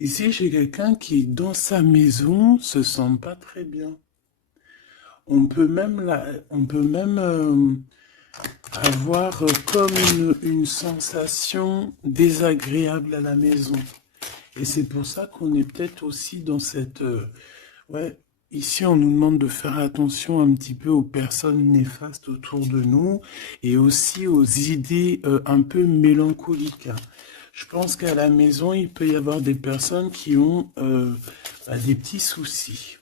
Ici, j'ai quelqu'un qui, dans sa maison, se sent pas très bien. On peut même avoir comme une sensation désagréable à la maison. Et c'est pour ça qu'on est peut-être aussi dans cette... ouais, ici, on nous demande de faire attention un petit peu aux personnes néfastes autour de nous et aussi aux idées un peu mélancoliques, hein. Je pense qu'à la maison, il peut y avoir des personnes qui ont des petits soucis.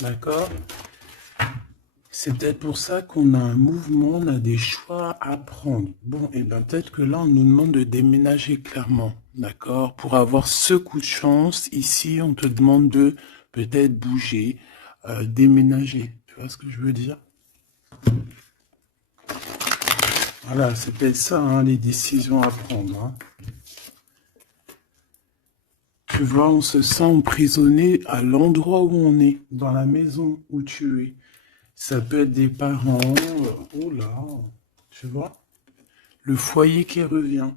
D'accord? C'est peut-être pour ça qu'on a un mouvement, on a des choix à prendre. Bon, et bien peut-être que là, on nous demande de déménager clairement. D'accord? Pour avoir ce coup de chance, ici, on te demande de peut-être bouger, déménager. Tu vois ce que je veux dire? Voilà, c'est peut-être ça, hein, les décisions à prendre, hein. Tu vois, on se sent emprisonné à l'endroit où on est, dans la maison où tu es. Ça peut être des parents, oh là, tu vois, le foyer qui revient.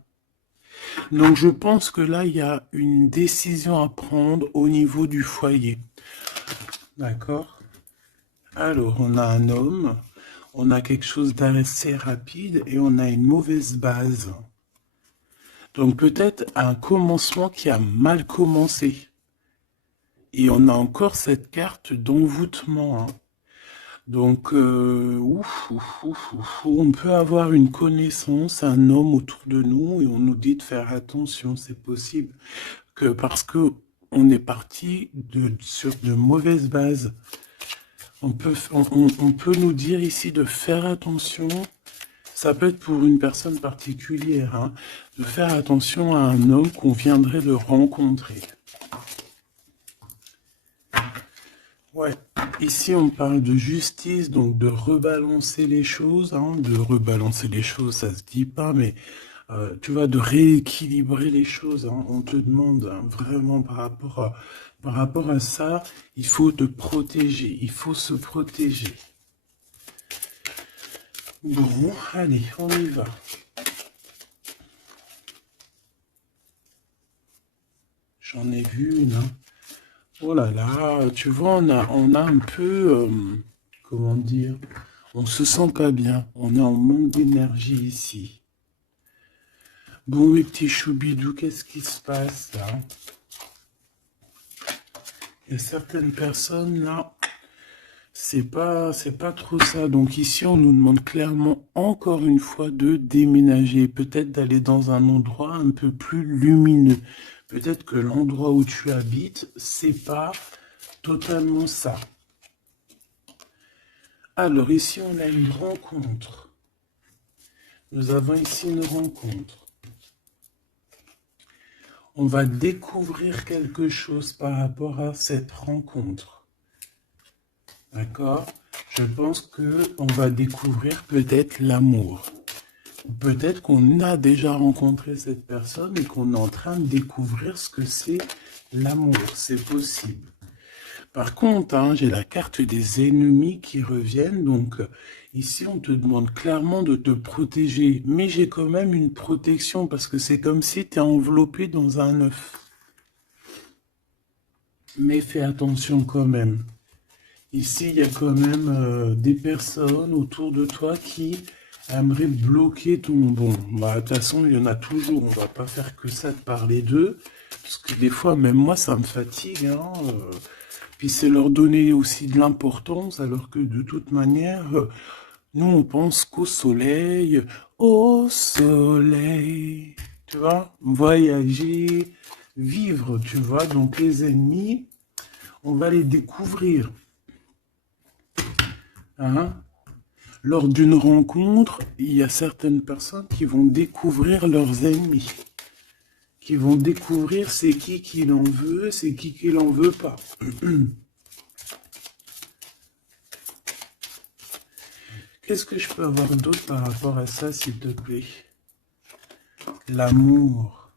Donc je pense que là, il y a une décision à prendre au niveau du foyer. D'accord? Alors, on a un homme, on a quelque chose d'assez rapide et on a une mauvaise base. Donc peut-être un commencement qui a mal commencé. Et on a encore cette carte d'envoûtement, hein. Donc, on peut avoir une connaissance, un homme autour de nous, et on nous dit de faire attention, c'est possible que parce que on est parti sur de mauvaises bases. On peut nous dire ici de faire attention, ça peut être pour une personne particulière, hein, de faire attention à un homme qu'on viendrait de rencontrer. Ouais, ici on parle de justice, donc de rebalancer les choses, hein, de rebalancer les choses, ça se dit pas, mais tu vois, de rééquilibrer les choses, hein. On te demande, hein, vraiment par rapport à ça, il faut te protéger, il faut se protéger. Bon, allez, on y va. J'en ai vu une, hein. Oh là là, tu vois, on a un peu, comment dire, on se sent pas bien, on est en manque d'énergie ici. Bon, mes petits choubidous, qu'est-ce qui se passe là? Il y a certaines personnes là, c'est pas trop ça. Donc ici, on nous demande clairement encore une fois de déménager, peut-être d'aller dans un endroit un peu plus lumineux. Peut-être que l'endroit où tu habites, c'est pas totalement ça. Alors ici, on a une rencontre. Nous avons ici une rencontre. On va découvrir quelque chose par rapport à cette rencontre. D'accord? Je pense que on va découvrir peut-être l'amour. Peut-être qu'on a déjà rencontré cette personne et qu'on est en train de découvrir ce que c'est l'amour. C'est possible. Par contre, hein, j'ai la carte des ennemis qui reviennent. Donc, ici, on te demande clairement de te protéger. Mais j'ai quand même une protection parce que c'est comme si tu es enveloppé dans un œuf. Mais fais attention quand même. Ici, il y a quand même des personnes autour de toi qui aimeraient bloquer ton bon. Bah, de toute façon, il y en a toujours. On va pas faire que ça de parler d'eux. Parce que des fois, même moi, ça me fatigue, hein. Puis c'est leur donner aussi de l'importance, alors que de toute manière, nous, on pense qu'au soleil, au soleil. Tu vois, voyager, vivre, tu vois. Donc les ennemis, on va les découvrir, hein. Lors d'une rencontre, il y a certaines personnes qui vont découvrir leurs ennemis, qui vont découvrir c'est qui l'en veut, c'est qui l'en veut pas. Qu'est-ce que je peux avoir d'autre par rapport à ça, s'il te plaît? L'amour,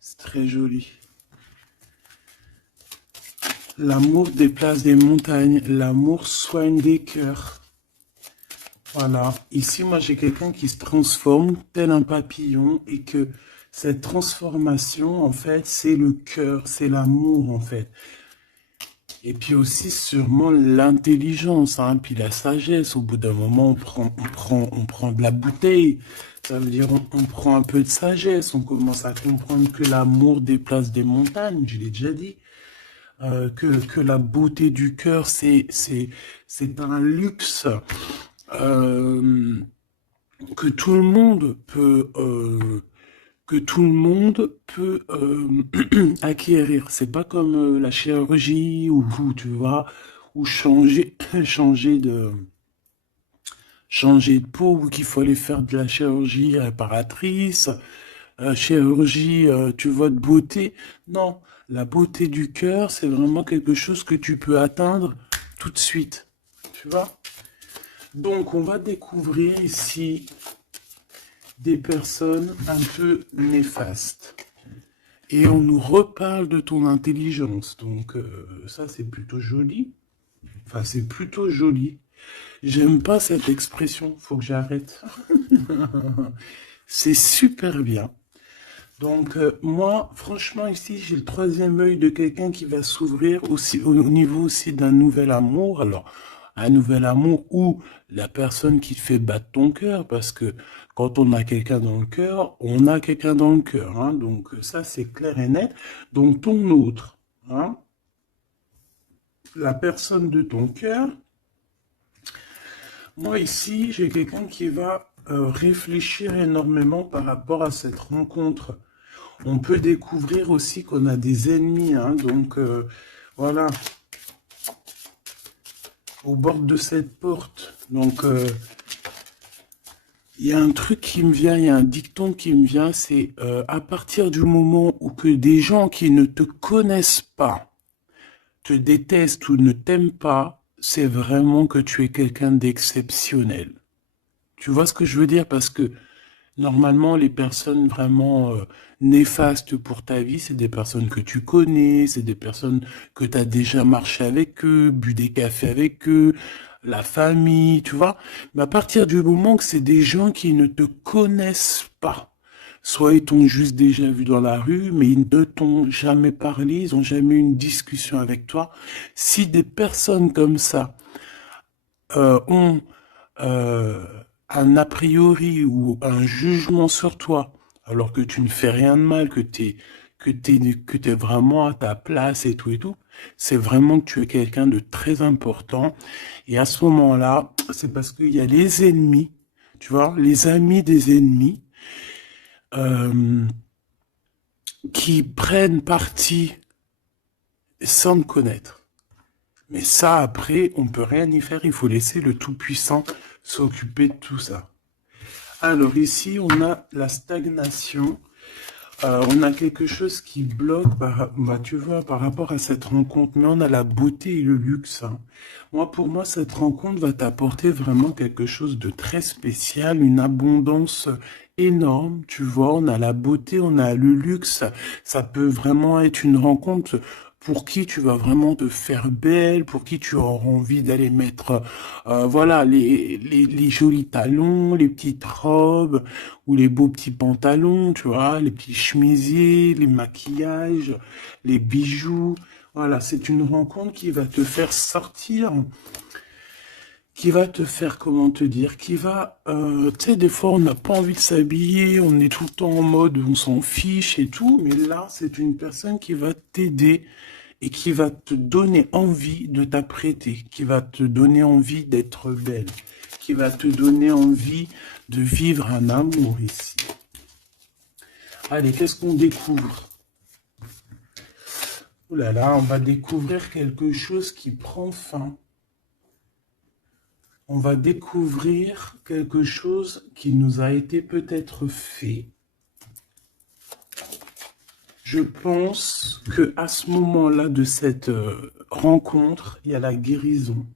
c'est très joli. L'amour déplace des montagnes, l'amour soigne des cœurs. Voilà. Ici, moi, j'ai quelqu'un qui se transforme tel un papillon et que Cette transformation, en fait, c'est le cœur, c'est l'amour, en fait. Et puis aussi sûrement l'intelligence, hein, puis la sagesse. Au bout d'un moment, on prend de la bouteille. Ça veut dire on prend un peu de sagesse. On commence à comprendre que l'amour déplace des montagnes. Je l'ai déjà dit. Que la beauté du cœur, c'est un luxe euh, que tout le monde peut acquérir. C'est pas comme la chirurgie ou tu vois, ou changer de peau ou qu'il faut aller faire de la chirurgie réparatrice, chirurgie, tu vois, de beauté. Non, la beauté du cœur, c'est vraiment quelque chose que tu peux atteindre tout de suite. Tu vois? Donc, on va découvrir ici des personnes un peu néfastes. Et on nous reparle de ton intelligence. Donc, ça, c'est plutôt joli. Enfin, c'est plutôt joli. J'aime pas cette expression. Faut que j'arrête. C'est super bien. Donc, moi, franchement, ici, j'ai le troisième œil de quelqu'un qui va s'ouvrir aussi au niveau aussi d'un nouvel amour. Alors, un nouvel amour ou la personne qui te fait battre ton cœur, parce que quand on a quelqu'un dans le cœur, on a quelqu'un dans le cœur, hein. Donc, ça, c'est clair et net. Donc, ton autre, hein, la personne de ton cœur, moi, ici, j'ai quelqu'un qui va réfléchir énormément par rapport à cette rencontre. On peut découvrir aussi qu'on a des ennemis, hein, donc voilà, au bord de cette porte. Donc il y a un truc qui me vient, il y a un dicton qui me vient, c'est à partir du moment où que des gens qui ne te connaissent pas te détestent ou ne t'aiment pas, c'est vraiment que tu es quelqu'un d'exceptionnel. Tu vois ce que je veux dire? Parce que normalement, les personnes vraiment néfastes pour ta vie, c'est des personnes que tu connais, c'est des personnes que tu as déjà marché avec eux, bu des cafés avec eux, la famille, tu vois. Mais à partir du moment que c'est des gens qui ne te connaissent pas, soit ils t'ont juste déjà vu dans la rue, mais ils ne t'ont jamais parlé, ils n'ont jamais eu une discussion avec toi. Si des personnes comme ça ont euh, un a priori ou un jugement sur toi, alors que tu ne fais rien de mal, que t'es vraiment à ta place et tout, c'est vraiment que tu es quelqu'un de très important. Et à ce moment-là, c'est parce qu'il y a les ennemis, tu vois, les amis des ennemis, euh, qui prennent parti sans te connaître. Mais ça, après, on peut rien y faire. Il faut laisser le Tout-Puissant s'occuper de tout ça. Alors ici, on a la stagnation. On a quelque chose qui bloque, bah, tu vois, par rapport à cette rencontre. Mais on a la beauté et le luxe, hein. Moi, pour moi, cette rencontre va t'apporter vraiment quelque chose de très spécial, une abondance énorme. Tu vois, on a la beauté, on a le luxe. Ça peut vraiment être une rencontre pour qui tu vas vraiment te faire belle, pour qui tu auras envie d'aller mettre, voilà, les jolis talons, les petites robes ou les beaux petits pantalons, tu vois, les petits chemisiers, les maquillages, les bijoux. Voilà, c'est une rencontre qui va te faire sortir, qui va te faire, comment te dire, qui va, tu sais, des fois on n'a pas envie de s'habiller, on est tout le temps en mode, on s'en fiche et tout, mais là, c'est une personne qui va t'aider et qui va te donner envie de t'apprêter, qui va te donner envie d'être belle, qui va te donner envie de vivre un amour ici. Allez, qu'est-ce qu'on découvre? Ouh là là, on va découvrir quelque chose qui prend fin. On va découvrir quelque chose qui nous a été peut-être fait. Je pense que à ce moment-là de cette rencontre, il y a la guérison.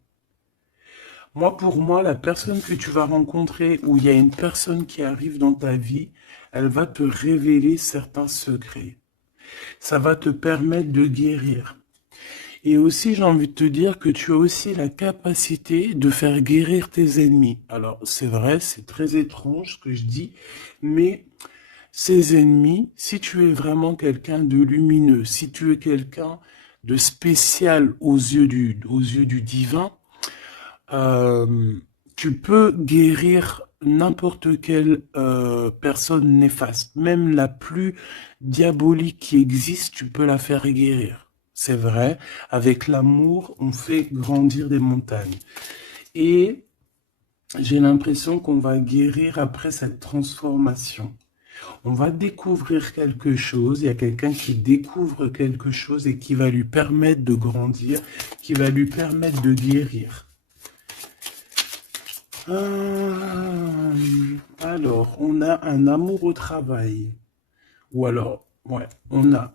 Moi, pour moi, la personne que tu vas rencontrer, ou il y a une personne qui arrive dans ta vie, elle va te révéler certains secrets. Ça va te permettre de guérir. Et aussi, j'ai envie de te dire que tu as aussi la capacité de faire guérir tes ennemis. Alors, c'est vrai, c'est très étrange ce que je dis, mais ses ennemis, si tu es vraiment quelqu'un de lumineux, si tu es quelqu'un de spécial aux yeux du divin, euh, tu peux guérir n'importe quelle personne néfaste, même la plus diabolique qui existe, tu peux la faire guérir. C'est vrai, avec l'amour, on fait grandir des montagnes. Et j'ai l'impression qu'on va guérir après cette transformation. On va découvrir quelque chose, il y a quelqu'un qui découvre quelque chose et qui va lui permettre de grandir, qui va lui permettre de guérir. Alors, on a un amour au travail. Ou alors, ouais, on a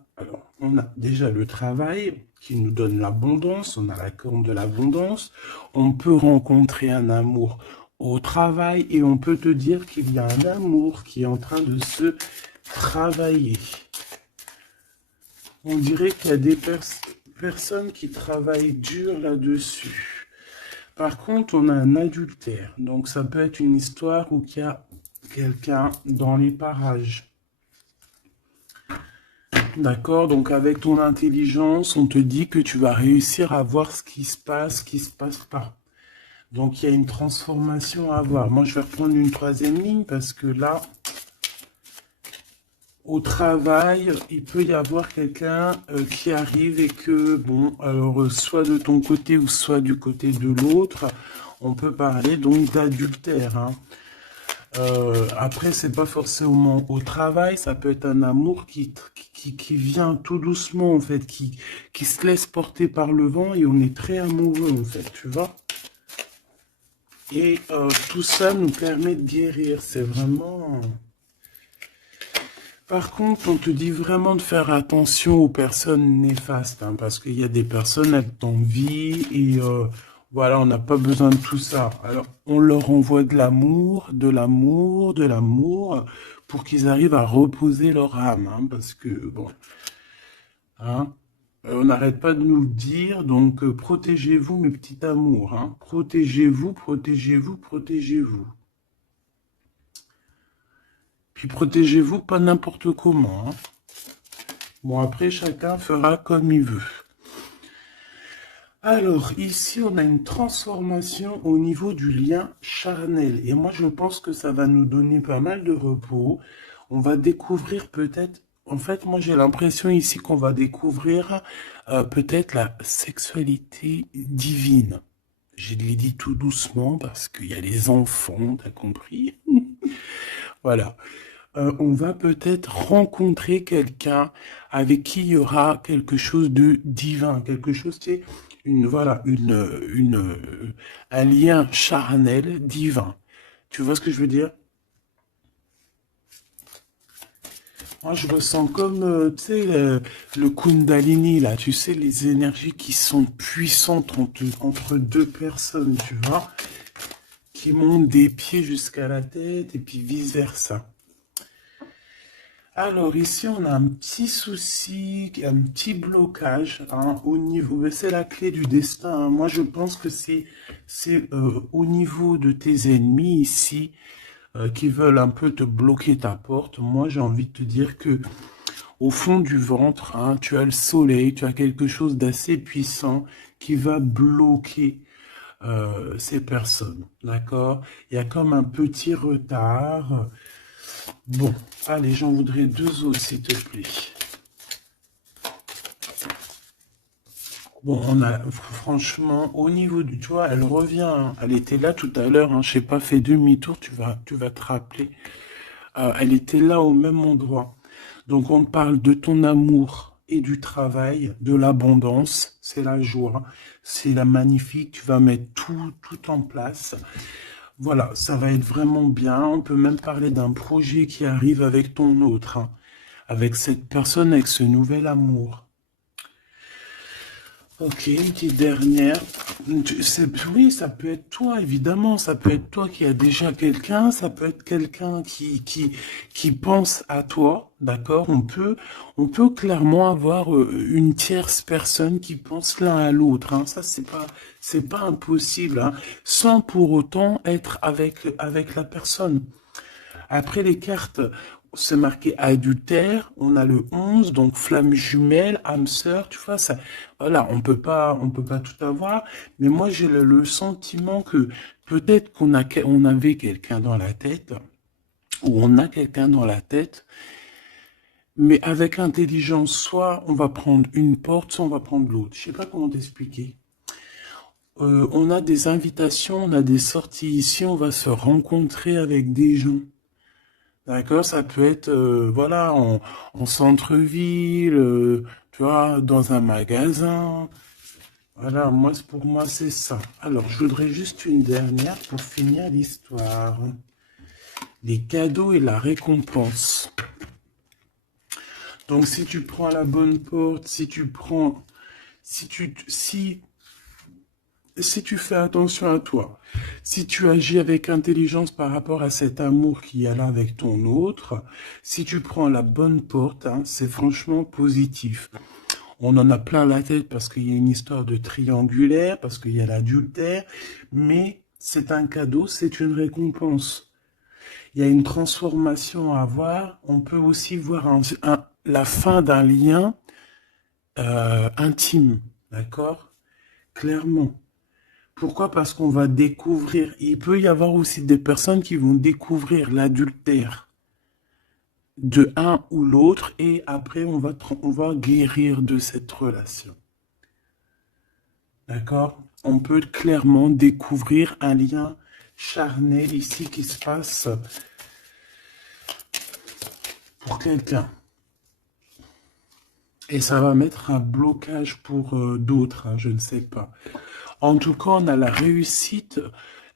déjà le travail qui nous donne l'abondance, on a la corne de l'abondance. On peut rencontrer un amour au travail et on peut te dire qu'il y a un amour qui est en train de se travailler. On dirait qu'il y a des personnes qui travaillent dur là-dessus. Par contre, on a un adultère. Donc, ça peut être une histoire où il y a quelqu'un dans les parages. D'accord? Donc, avec ton intelligence, on te dit que tu vas réussir à voir ce qui se passe pas. Donc, il y a une transformation à voir. Moi, je vais reprendre une troisième ligne parce que là, au travail, il peut y avoir quelqu'un qui arrive et que, bon, alors, soit de ton côté ou soit du côté de l'autre, on peut parler donc d'adultère, hein. Après, c'est pas forcément au travail, ça peut être un amour qui vient tout doucement, en fait, qui se laisse porter par le vent et on est très amoureux, en fait, tu vois. Et tout ça nous permet de guérir, c'est vraiment... Par contre, on te dit vraiment de faire attention aux personnes néfastes, hein, parce qu'il y a des personnes, elles t'envient et voilà, on n'a pas besoin de tout ça. Alors, on leur envoie de l'amour, de l'amour, de l'amour, pour qu'ils arrivent à reposer leur âme, hein, parce que, bon, hein, on n'arrête pas de nous le dire, donc protégez-vous, mes petits amours, hein, protégez-vous, protégez-vous, protégez-vous. Puis protégez-vous pas n'importe comment, hein. Bon, après, chacun fera comme il veut. Alors, ici, on a une transformation au niveau du lien charnel. Et moi, je pense que ça va nous donner pas mal de repos. On va découvrir peut-être... En fait, moi, j'ai l'impression ici qu'on va découvrir peut-être la sexualité divine. Je l'ai dit tout doucement parce qu'il y a les enfants, t'as compris? Voilà. On va peut-être rencontrer quelqu'un avec qui il y aura quelque chose de divin, quelque chose, c'est un lien charnel divin. Tu vois ce que je veux dire? Moi, je ressens comme, tu sais, le Kundalini, là, tu sais, les énergies qui sont puissantes entre deux personnes, tu vois, qui montent des pieds jusqu'à la tête et puis vice-versa. Alors ici, on a un petit souci, un petit blocage, hein, au niveau, c'est la clé du destin, hein. Moi, je pense que c'est au niveau de tes ennemis ici qui veulent un peu te bloquer ta porte. Moi, j'ai envie de te dire que au fond du ventre, hein, tu as le soleil, tu as quelque chose d'assez puissant qui va bloquer ces personnes, d'accord? Il y a comme un petit retard. Bon, allez, j'en voudrais deux autres, s'il te plaît. Bon, on a, franchement, au niveau du, tu vois, elle revient, hein. Elle était là tout à l'heure, hein, je sais pas, fais demi-tour, tu vas te rappeler. Elle était là au même endroit. Donc, on parle de ton amour et du travail, de l'abondance, c'est la joie, c'est la magnifique, tu vas mettre tout en place. Voilà, ça va être vraiment bien. On peut même parler d'un projet qui arrive avec ton autre, hein, avec cette personne, avec ce nouvel amour. Ok, une petite dernière. Oui, ça peut être toi, évidemment. Ça peut être toi qui as déjà quelqu'un. Ça peut être quelqu'un qui pense à toi. D'accord? On peut clairement avoir une tierce personne qui pense l'un à l'autre, hein. Ça, c'est pas impossible, hein, sans pour autant être avec la personne. Après les cartes, c'est marqué adultère, on a le 11, donc flamme jumelle, âme sœur, tu vois, ça, voilà, on peut pas tout avoir, mais moi j'ai le sentiment que peut-être on avait quelqu'un dans la tête, ou on a quelqu'un dans la tête, mais avec intelligence, soit on va prendre une porte, soit on va prendre l'autre. Je sais pas comment t'expliquer. On a des invitations, on a des sorties ici, on va se rencontrer avec des gens. D'accord, ça peut être, voilà, en centre-ville, tu vois, dans un magasin. Voilà, pour moi, c'est ça. Alors, je voudrais juste une dernière pour finir l'histoire. Les cadeaux et la récompense. Donc, si tu prends la bonne porte, si tu fais attention à toi, si tu agis avec intelligence par rapport à cet amour qu'il y a là avec ton autre, si tu prends la bonne porte, hein, c'est franchement positif. On en a plein la tête parce qu'il y a une histoire de triangulaire, parce qu'il y a l'adultère, mais c'est un cadeau, c'est une récompense. Il y a une transformation à avoir. On peut aussi voir la fin d'un lien intime, d'accord? Clairement. Pourquoi? Parce qu'on va découvrir. Il peut y avoir aussi des personnes qui vont découvrir l'adultère de un ou l'autre et après on va guérir de cette relation. D'accord? On peut clairement découvrir un lien charnel ici qui se passe pour quelqu'un. Et ça va mettre un blocage pour d'autres, hein, je ne sais pas. En tout cas, on a la réussite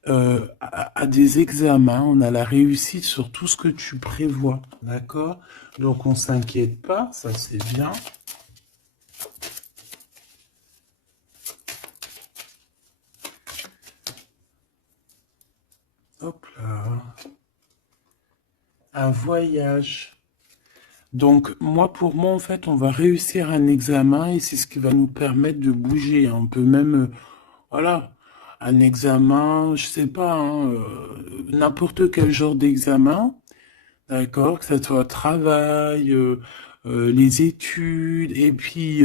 à des examens, on a la réussite sur tout ce que tu prévois, d'accord? Donc on s'inquiète pas, ça c'est bien. Hop là. Un voyage. Donc moi, pour moi, en fait, on va réussir un examen et c'est ce qui va nous permettre de bouger. On peut même, voilà, un examen, je sais pas, hein, n'importe quel genre d'examen. D'accord, que ça soit travail, les études, et puis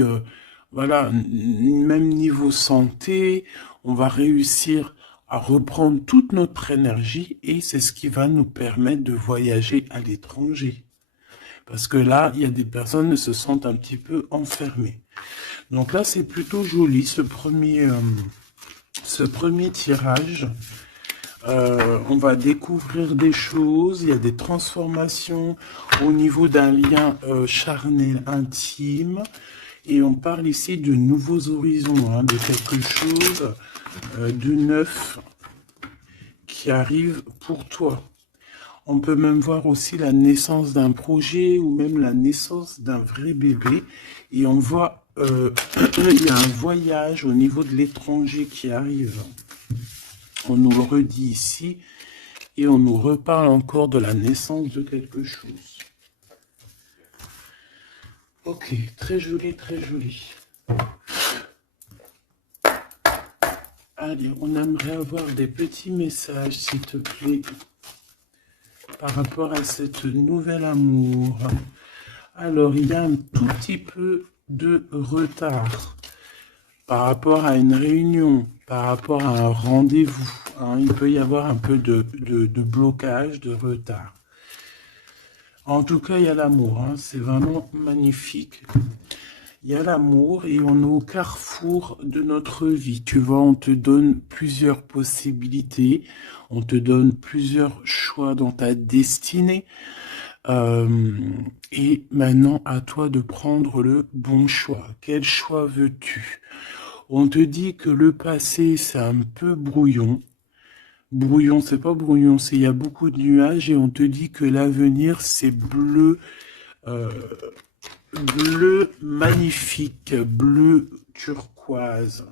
voilà, même niveau santé, on va réussir à reprendre toute notre énergie et c'est ce qui va nous permettre de voyager à l'étranger. Parce que là, il y a des personnes qui se sentent un petit peu enfermées. Donc là, c'est plutôt joli ce premier tirage. On va découvrir des choses, il y a des transformations au niveau d'un lien charnel intime. Et on parle ici de nouveaux horizons, hein, de quelque chose de neuf qui arrive pour toi. On peut même voir aussi la naissance d'un projet ou même la naissance d'un vrai bébé. Et on voit, il y a un voyage au niveau de l'étranger qui arrive. On nous le redit ici et on nous reparle encore de la naissance de quelque chose. Ok, très joli, très joli. Allez, on aimerait avoir des petits messages, s'il te plaît, par rapport à cette nouvel amour. Alors, il y a un tout petit peu de retard par rapport à une réunion, par rapport à un rendez-vous. Hein, il peut y avoir un peu de blocage, de retard. En tout cas, il y a l'amour. Hein, c'est vraiment magnifique. Il y a l'amour et on est au carrefour de notre vie. Tu vois, on te donne plusieurs possibilités. On te donne plusieurs choix dans ta destinée. Et maintenant, à toi de prendre le bon choix. Quel choix veux-tu? On te dit que le passé, c'est un peu brouillon. Brouillon, c'est pas brouillon, c'est il y a beaucoup de nuages et on te dit que l'avenir, c'est bleu, bleu magnifique, bleu turquoise.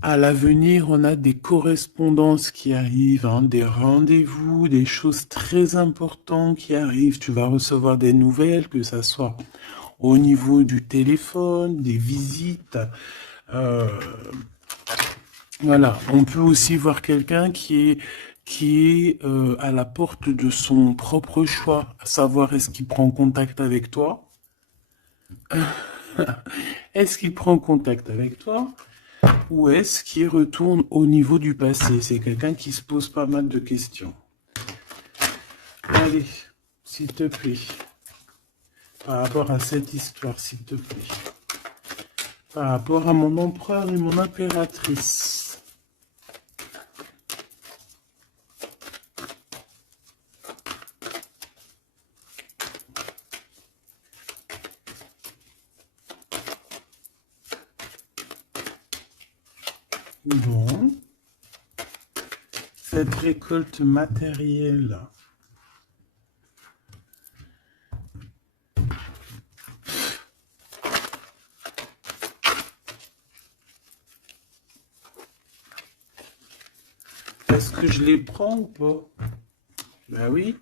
À l'avenir, on a des correspondances qui arrivent, hein, des rendez-vous, des choses très importantes qui arrivent. Tu vas recevoir des nouvelles, que ça soit au niveau du téléphone, des visites. Voilà, on peut aussi voir quelqu'un qui qui est à la porte de son propre choix, à savoir est-ce qu'il prend contact avec toi? Est-ce qu'il prend contact avec toi? Ou est-ce qu'il retourne au niveau du passé? C'est quelqu'un qui se pose pas mal de questions. Allez, s'il te plaît, par rapport à cette histoire, s'il te plaît, par rapport à mon empereur et mon impératrice. Bon, cette récolte matérielle. Est-ce que je les prends ou pas? Ben oui,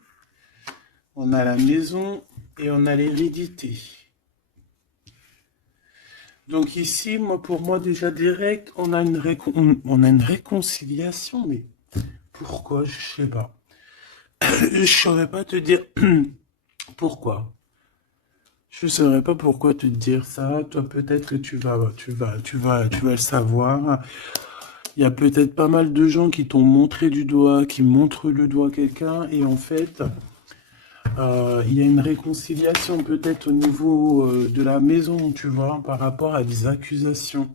on a la maison et on a l'hérédité. Donc ici, pour moi déjà direct, on a une réconciliation, mais pourquoi? Je sais pas. Je saurais pas te dire pourquoi. Je saurais pas pourquoi te dire ça. Toi, peut-être que tu vas le savoir. Il y a peut-être pas mal de gens qui t'ont montré du doigt, qui montrent le doigt à quelqu'un, et en fait, il y a une réconciliation peut-être au niveau de la maison, tu vois, par rapport à des accusations.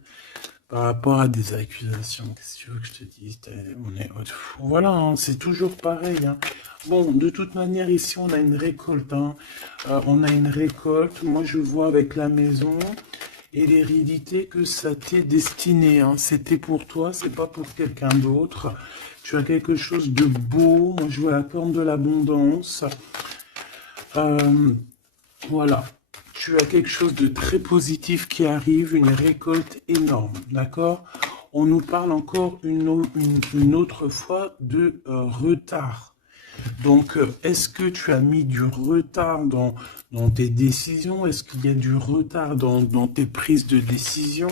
Par rapport à des accusations, qu'est-ce que tu veux que je te dise? Voilà, hein, c'est toujours pareil. Hein. Bon, de toute manière, ici, on a une récolte. Hein. On a une récolte. Moi, je vois avec la maison et l'hérédité que ça t'est destiné. Hein. C'était pour toi, c'est pas pour quelqu'un d'autre. Tu as quelque chose de beau. Moi, je vois la corne de l'abondance. Voilà. Tu as quelque chose de très positif qui arrive, une récolte énorme, d'accord? On nous parle encore une autre fois de retard. Donc, est-ce que tu as mis du retard dans tes décisions? Est-ce qu'il y a du retard dans tes prises de décision?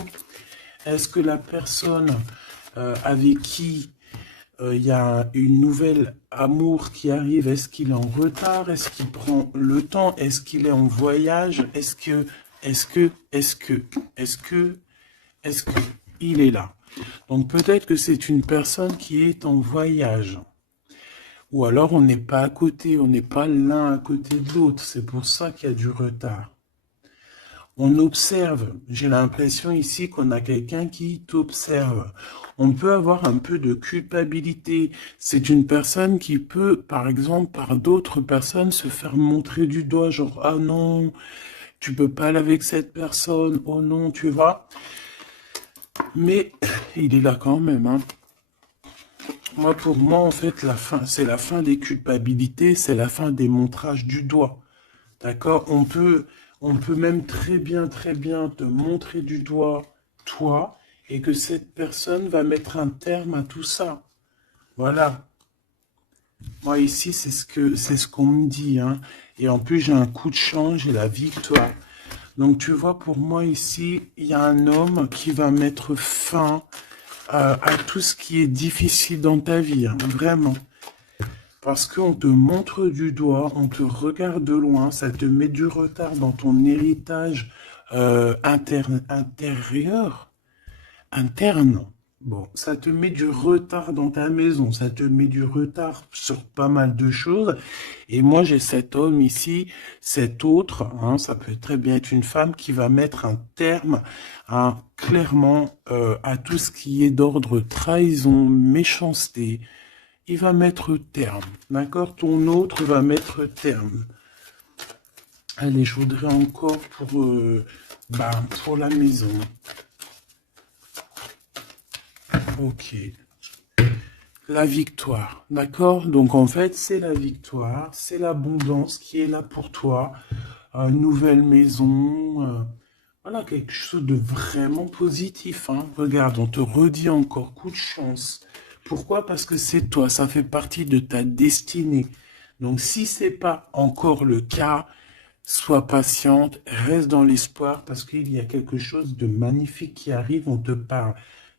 Est-ce que la personne avec qui il y a une nouvelle amour qui arrive, est-ce qu'il est en retard? Est-ce qu'il prend le temps? Est-ce qu'il est en voyage? Est-ce que il est là? Donc peut-être que c'est une personne qui est en voyage. Ou alors on n'est pas à côté, on n'est pas l'un à côté de l'autre. C'est pour ça qu'il y a du retard. On observe. J'ai l'impression ici qu'on a quelqu'un qui t'observe. On peut avoir un peu de culpabilité. C'est une personne qui peut, par exemple, par d'autres personnes, se faire montrer du doigt, genre, ah non, tu peux pas aller avec cette personne, oh non, tu vois. Mais il est là quand même, hein. Moi, pour moi, en fait, la fin, c'est la fin des culpabilités, c'est la fin des montrages du doigt. D'accord? On peut même très bien te montrer du doigt, toi, et que cette personne va mettre un terme à tout ça. Voilà. Moi, ici, c'est ce qu'on me dit, hein. Et en plus, j'ai un coup de chance, j'ai la victoire. Donc, tu vois, pour moi, ici, il y a un homme qui va mettre fin à tout ce qui est difficile dans ta vie, hein, vraiment. Parce qu'on te montre du doigt, on te regarde de loin, ça te met du retard dans ton héritage interne. Bon, ça te met du retard dans ta maison, ça te met du retard sur pas mal de choses. Et moi, j'ai cet homme ici, cet autre, hein, ça peut très bien être une femme qui va mettre un terme clairement à tout ce qui est d'ordre trahison, méchanceté. Il va mettre terme, d'accord? Ton autre va mettre terme. Allez, je voudrais encore pour la maison. Ok. La victoire, d'accord? Donc en fait, c'est la victoire, c'est l'abondance qui est là pour toi. Nouvelle maison, voilà, quelque chose de vraiment positif. Hein. Regarde, on te redit encore coup de chance. Pourquoi? Parce que c'est toi, ça fait partie de ta destinée. Donc si c'est pas encore le cas, sois patiente, reste dans l'espoir parce qu'il y a quelque chose de magnifique qui arrive, on te parle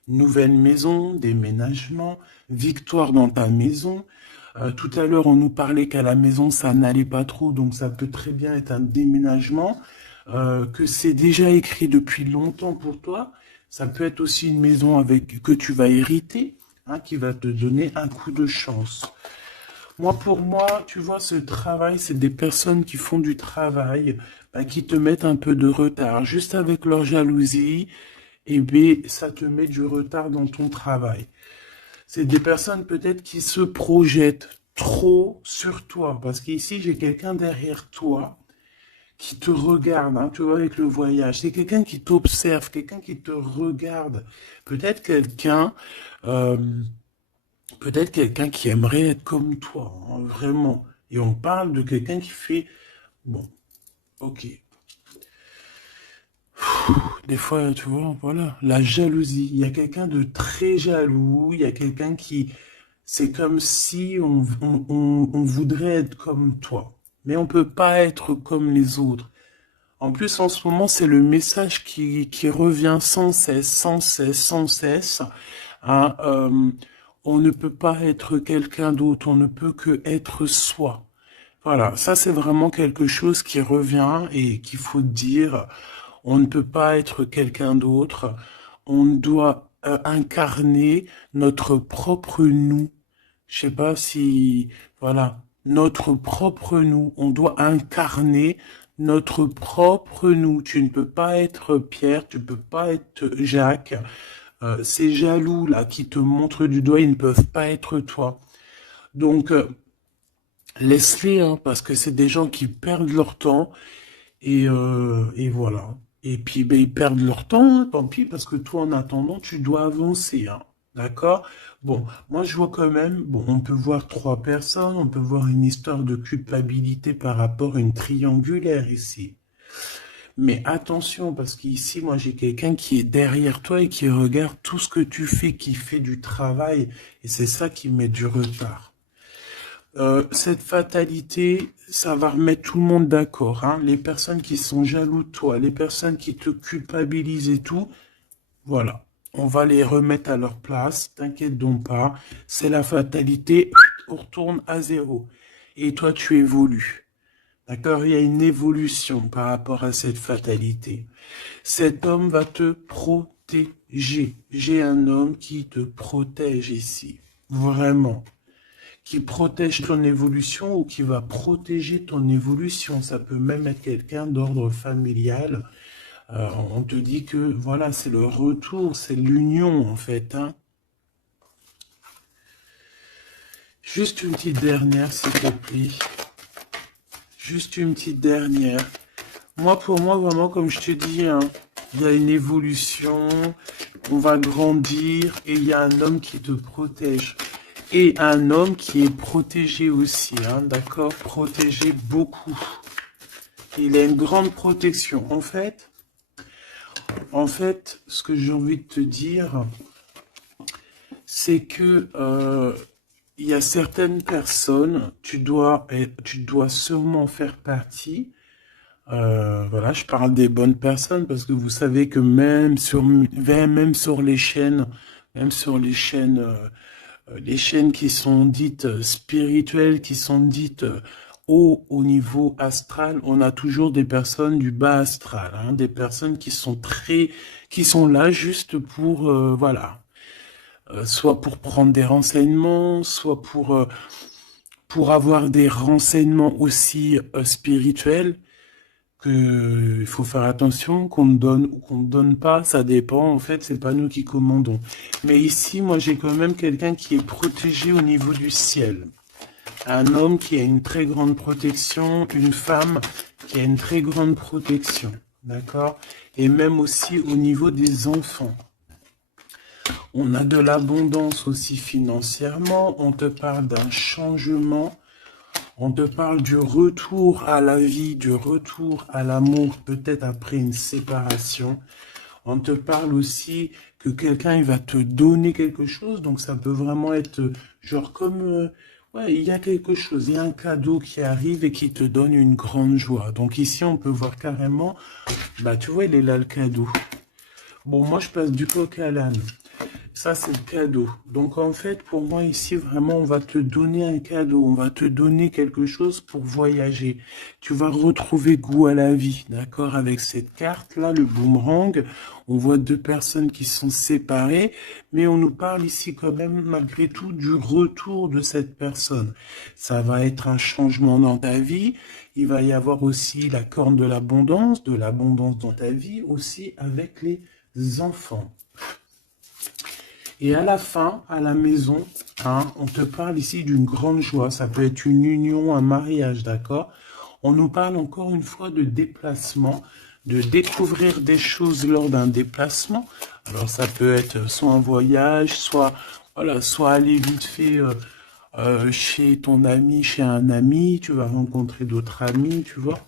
Nouvelle maison, déménagement, victoire dans ta maison. Tout à l'heure, on nous parlait qu'à la maison, ça n'allait pas trop, donc ça peut très bien être un déménagement, que c'est déjà écrit depuis longtemps pour toi. Ça peut être aussi une maison avec que tu vas hériter, hein, qui va te donner un coup de chance. Moi, pour moi, tu vois, ce travail, c'est des personnes qui font du travail, bah, qui te mettent un peu de retard. Juste avec leur jalousie, et B, ça te met du retard dans ton travail. C'est des personnes peut-être qui se projettent trop sur toi. Parce qu'ici, j'ai quelqu'un derrière toi qui te regarde, hein, tu vois, avec le voyage. C'est quelqu'un qui t'observe, quelqu'un qui te regarde. Peut-être quelqu'un, euh, peut-être quelqu'un qui aimerait être comme toi, hein, vraiment. Et on parle de quelqu'un qui fait, bon, ok. Des fois, tu vois, voilà, la jalousie. Il y a quelqu'un de très jaloux, il y a quelqu'un qui, c'est comme si on voudrait être comme toi, mais on peut pas être comme les autres. En plus, en ce moment, c'est le message qui revient sans cesse, sans cesse, sans cesse. Hein, on ne peut pas être quelqu'un d'autre, on ne peut que être soi. Voilà, ça c'est vraiment quelque chose qui revient et qu'il faut dire. On ne peut pas être quelqu'un d'autre. On doit incarner notre propre nous. Je sais pas si, voilà, notre propre nous. On doit incarner notre propre nous. Tu ne peux pas être Pierre, tu ne peux pas être Jacques. Ces jaloux là qui te montrent du doigt, ils ne peuvent pas être toi. Donc laisse-les, hein, parce que c'est des gens qui perdent leur temps et voilà. Et puis, ben, ils perdent leur temps, hein, tant pis, parce que toi, en attendant, tu dois avancer, hein. D'accord? Bon, moi, je vois quand même, bon, on peut voir trois personnes, on peut voir une histoire de culpabilité par rapport à une triangulaire ici. Mais attention, parce qu'ici, moi, j'ai quelqu'un qui est derrière toi et qui regarde tout ce que tu fais, qui fait du travail, et c'est ça qui met du retard. Cette fatalité, ça va remettre tout le monde d'accord, hein. Les personnes qui sont jaloux de toi, les personnes qui te culpabilisent et tout, voilà. On va les remettre à leur place, t'inquiète donc pas. C'est la fatalité, on retourne à zéro. Et toi, tu évolues. D'accord? Il y a une évolution par rapport à cette fatalité. Cet homme va te protéger. J'ai un homme qui te protège ici. Vraiment, qui protège ton évolution ou qui va protéger ton évolution. Ça peut même être quelqu'un d'ordre familial. On te dit que voilà, c'est le retour, c'est l'union en fait, hein. Juste une petite dernière, s'il te plaît. Juste une petite dernière. Moi, pour moi, vraiment, comme je te dis, hein, il y a une évolution, on va grandir et il y a un homme qui te protège. Et un homme qui est protégé aussi, hein, d'accord? Protégé beaucoup. Il a une grande protection. En fait, ce que j'ai envie de te dire, c'est que il y a certaines personnes, tu dois sûrement faire partie. Voilà, je parle des bonnes personnes parce que vous savez que même sur les chaînes, même sur les chaînes qui sont dites spirituelles, qui sont dites haut au niveau astral, on a toujours des personnes du bas astral, hein, des personnes qui sont là juste pour, voilà, soit pour prendre des renseignements, soit pour avoir des renseignements aussi spirituels que il faut faire attention qu'on me donne ou qu'on ne donne pas, ça dépend, en fait, c'est pas nous qui commandons. Mais ici, moi, j'ai quand même quelqu'un qui est protégé au niveau du ciel. Un homme qui a une très grande protection, une femme qui a une très grande protection, d'accord? Et même aussi au niveau des enfants. On a de l'abondance aussi financièrement, on te parle d'un changement. On te parle du retour à la vie, du retour à l'amour, peut-être après une séparation. On te parle aussi que quelqu'un il va te donner quelque chose, donc ça peut vraiment être genre comme ouais, il y a quelque chose, il y a un cadeau qui arrive et qui te donne une grande joie. Donc ici on peut voir carrément, bah tu vois il est là le cadeau. Bon moi je passe du coq à l'âne. Ça, c'est le cadeau. Donc, en fait, pour moi, ici, vraiment, on va te donner un cadeau. On va te donner quelque chose pour voyager. Tu vas retrouver goût à la vie, d'accord? Avec cette carte-là, le boomerang, on voit deux personnes qui sont séparées, mais on nous parle ici quand même, malgré tout, du retour de cette personne. Ça va être un changement dans ta vie. Il va y avoir aussi la corne de l'abondance dans ta vie, aussi avec les enfants. Et à la fin, à la maison, hein, on te parle ici d'une grande joie. Ça peut être une union, un mariage, d'accord? On nous parle encore une fois de déplacement, de découvrir des choses lors d'un déplacement. Alors ça peut être soit un voyage, soit voilà, soit aller vite fait chez ton ami, chez un ami. Tu vas rencontrer d'autres amis, tu vois.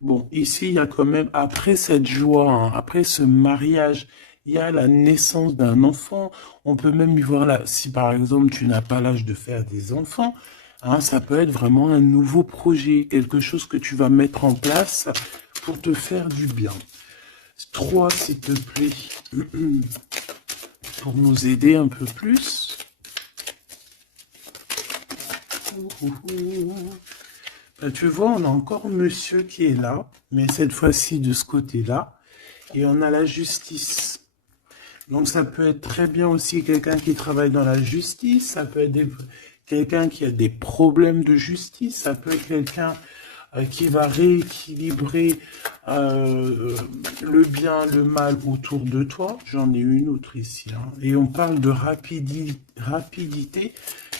Bon, ici, il y a quand même, après cette joie, hein, après ce mariage, il y a la naissance d'un enfant. On peut même y voir là, si par exemple tu n'as pas l'âge de faire des enfants, hein, ça peut être vraiment un nouveau projet, quelque chose que tu vas mettre en place pour te faire du bien. 3, s'il te plaît, pour nous aider un peu plus. Tu vois, on a encore monsieur qui est là, mais cette fois-ci de ce côté-là. Et on a la justice. Donc ça peut être très bien aussi quelqu'un qui travaille dans la justice, ça peut être quelqu'un qui a des problèmes de justice, ça peut être quelqu'un qui va rééquilibrer le bien, le mal autour de toi. J'en ai une autre ici. Hein. Et on parle de rapidité,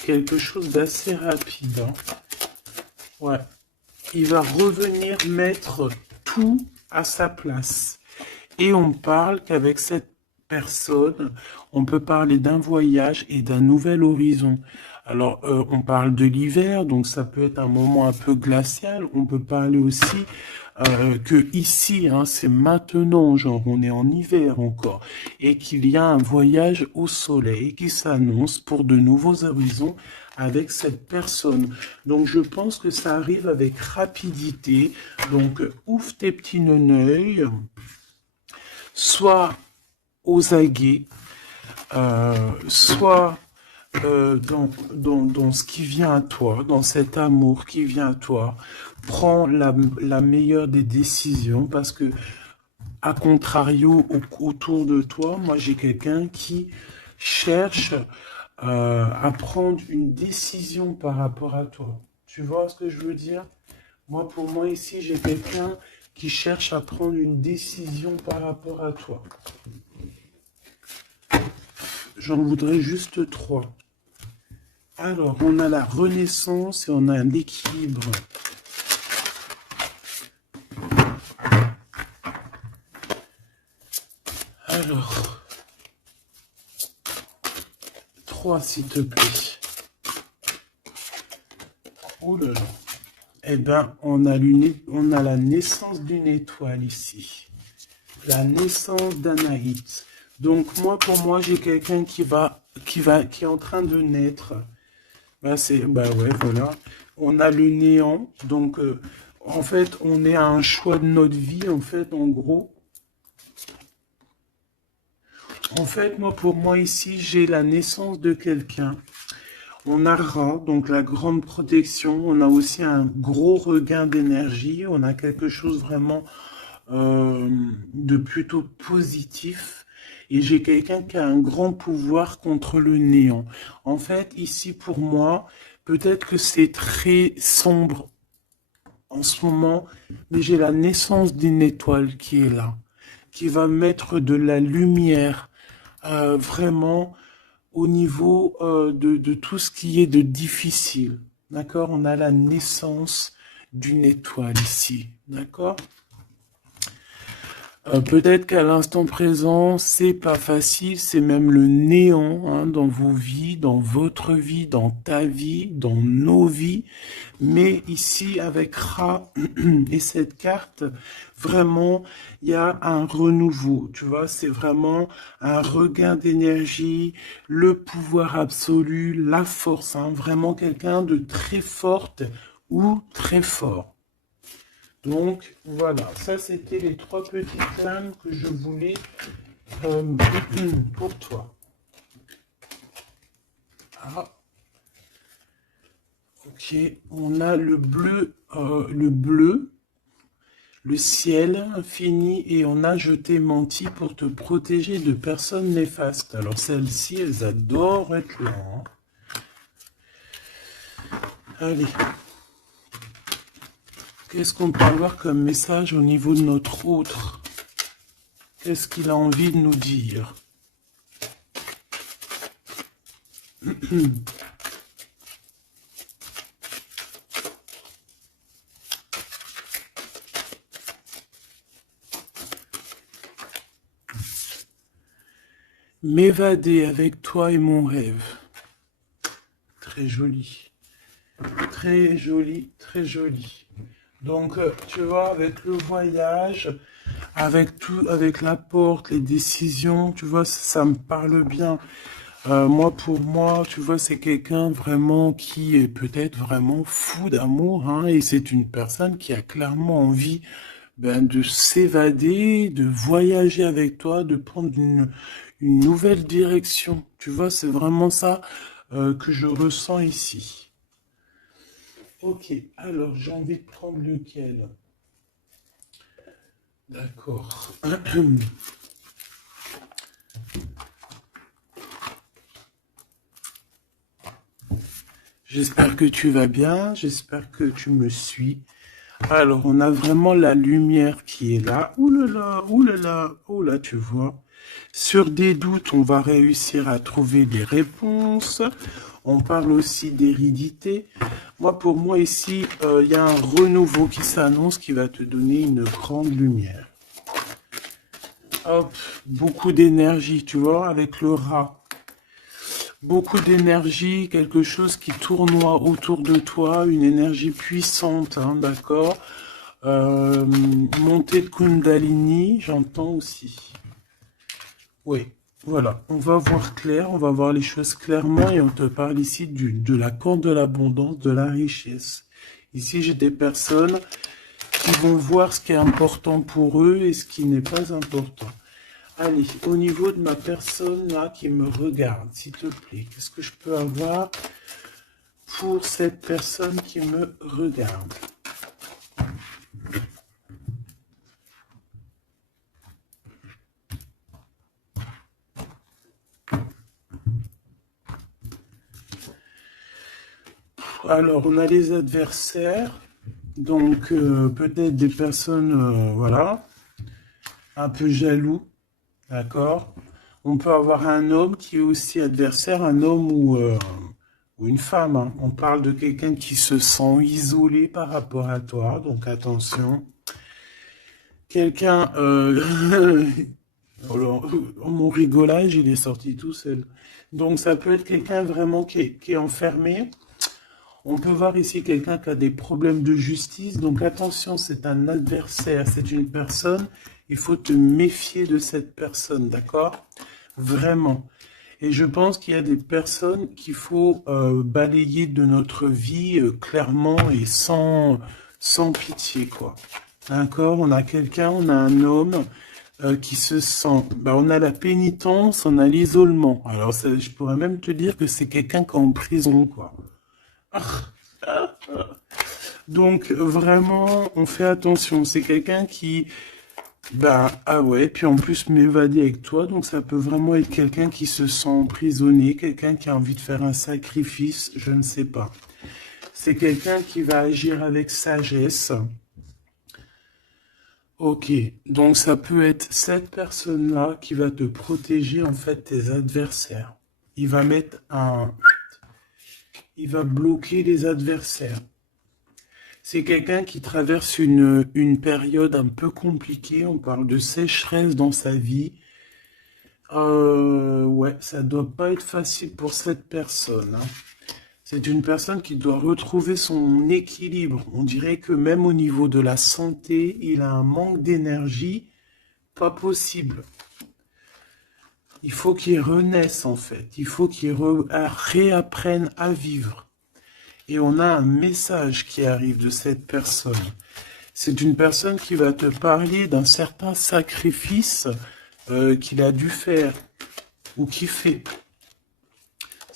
quelque chose d'assez rapide. Hein. Ouais. Il va revenir mettre tout à sa place. Et on parle qu'avec cette personne, on peut parler d'un voyage et d'un nouvel horizon. Alors, on parle de l'hiver, donc ça peut être un moment un peu glacial. On peut parler aussi que ici, hein, c'est maintenant, genre on est en hiver encore, et qu'il y a un voyage au soleil qui s'annonce pour de nouveaux horizons avec cette personne. Donc je pense que ça arrive avec rapidité. Donc ouvre tes petits neneuils, soit aux aguets, soit dans ce qui vient à toi, dans cet amour qui vient à toi. Prends la meilleure des décisions parce que, à contrario, autour de toi, moi j'ai quelqu'un qui cherche à prendre une décision par rapport à toi. Tu vois ce que je veux dire? Moi, pour moi, ici, j'ai quelqu'un qui cherche à prendre une décision par rapport à toi. J'en voudrais juste 3. Alors, on a la renaissance et on a l'équilibre. Alors, 3, s'il te plaît. Oh là là. Eh bien, on a la naissance d'une étoile ici. La naissance d'Anaït. Donc, pour moi, j'ai quelqu'un qui est en train de naître. Ouais, voilà. On a le néant. Donc, en fait, on est à un choix de notre vie, en fait, en gros. En fait, pour moi, ici, j'ai la naissance de quelqu'un. On a Ra, donc la grande protection. On a aussi un gros regain d'énergie. On a quelque chose vraiment de plutôt positif. Et j'ai quelqu'un qui a un grand pouvoir contre le néant. En fait, ici, pour moi, peut-être que c'est très sombre en ce moment, mais j'ai la naissance d'une étoile qui est là, qui va mettre de la lumière vraiment au niveau de tout ce qui est de difficile. D'accord? On a la naissance d'une étoile ici. D'accord? Peut-être qu'à l'instant présent, c'est pas facile, c'est même le néant hein, dans vos vies, dans votre vie, dans ta vie, dans nos vies. Mais ici, avec Ra et cette carte, vraiment, il y a un renouveau. Tu vois, c'est vraiment un regain d'énergie, le pouvoir absolu, la force. Hein, vraiment quelqu'un de très forte ou très fort. Donc, voilà, ça c'était les 3 petites flammes que je voulais pour toi. Ah, ok, on a le ciel infini et on a je t'ai menti pour te protéger de personnes néfastes. Alors celles-ci, elles adorent être là. Hein. Allez. Qu'est-ce qu'on peut avoir comme message au niveau de notre autre? Qu'est-ce qu'il a envie de nous dire? M'évader avec toi est mon rêve. Très joli. Très joli, très joli. Donc, tu vois, avec le voyage, avec tout, avec la porte, les décisions, tu vois, ça me parle bien. Moi, pour moi, tu vois, c'est quelqu'un vraiment qui est peut-être vraiment fou d'amour, hein, et c'est une personne qui a clairement envie de s'évader, de voyager avec toi, de prendre une nouvelle direction. Tu vois, c'est vraiment ça que je ressens ici. Ok, alors j'ai envie de prendre lequel? D'accord. J'espère que tu vas bien, j'espère que tu me suis. Alors, on a vraiment la lumière qui est là. Ouh là là, ouh là là, ouh là, tu vois. Sur des doutes, on va réussir à trouver des réponses. On parle aussi d'hérédité. Moi, pour moi, ici, il y a un renouveau qui s'annonce qui va te donner une grande lumière. Hop, beaucoup d'énergie, tu vois, avec le rat. Beaucoup d'énergie, quelque chose qui tournoie autour de toi, une énergie puissante, hein, d'accord. Montée de Kundalini, j'entends aussi. Oui, voilà, on va voir clair, on va voir les choses clairement et on te parle ici de la corde de l'abondance, de la richesse. Ici, j'ai des personnes qui vont voir ce qui est important pour eux et ce qui n'est pas important. Allez, au niveau de ma personne là qui me regarde, s'il te plaît, qu'est-ce que je peux avoir pour cette personne qui me regarde? Alors, on a les adversaires, donc peut-être des personnes, voilà, un peu jaloux, d'accord? On peut avoir un homme qui est aussi adversaire, un homme ou une femme. Hein. On parle de quelqu'un qui se sent isolé par rapport à toi, donc attention. Quelqu'un... alors, mon rigolage, il est sorti tout seul. Donc ça peut être quelqu'un vraiment qui est enfermé. On peut voir ici quelqu'un qui a des problèmes de justice. Donc attention, c'est un adversaire, c'est une personne. Il faut te méfier de cette personne, d'accord? Vraiment. Et je pense qu'il y a des personnes qu'il faut balayer de notre vie clairement et sans pitié, quoi. D'accord? On a quelqu'un, on a un homme qui se sent... on a la pénitence, on a l'isolement. Alors, je pourrais même te dire que c'est quelqu'un qui est en prison, quoi. Donc, vraiment, on fait attention. C'est quelqu'un qui... ah ouais, puis en plus m'évader avec toi, donc ça peut vraiment être quelqu'un qui se sent emprisonné, quelqu'un qui a envie de faire un sacrifice, je ne sais pas. C'est quelqu'un qui va agir avec sagesse. Ok, donc ça peut être cette personne-là qui va te protéger en fait tes adversaires. Il va mettre il va bloquer les adversaires. C'est quelqu'un qui traverse une période un peu compliquée. On parle de sécheresse dans sa vie. Ouais, ça doit pas être facile pour cette personne. Hein. C'est une personne qui doit retrouver son équilibre. On dirait que même au niveau de la santé, il a un manque d'énergie pas possible. Il faut qu'il renaisse en fait. Il faut qu'il réapprenne à vivre. Et on a un message qui arrive de cette personne. C'est une personne qui va te parler d'un certain sacrifice qu'il a dû faire ou qu'il fait.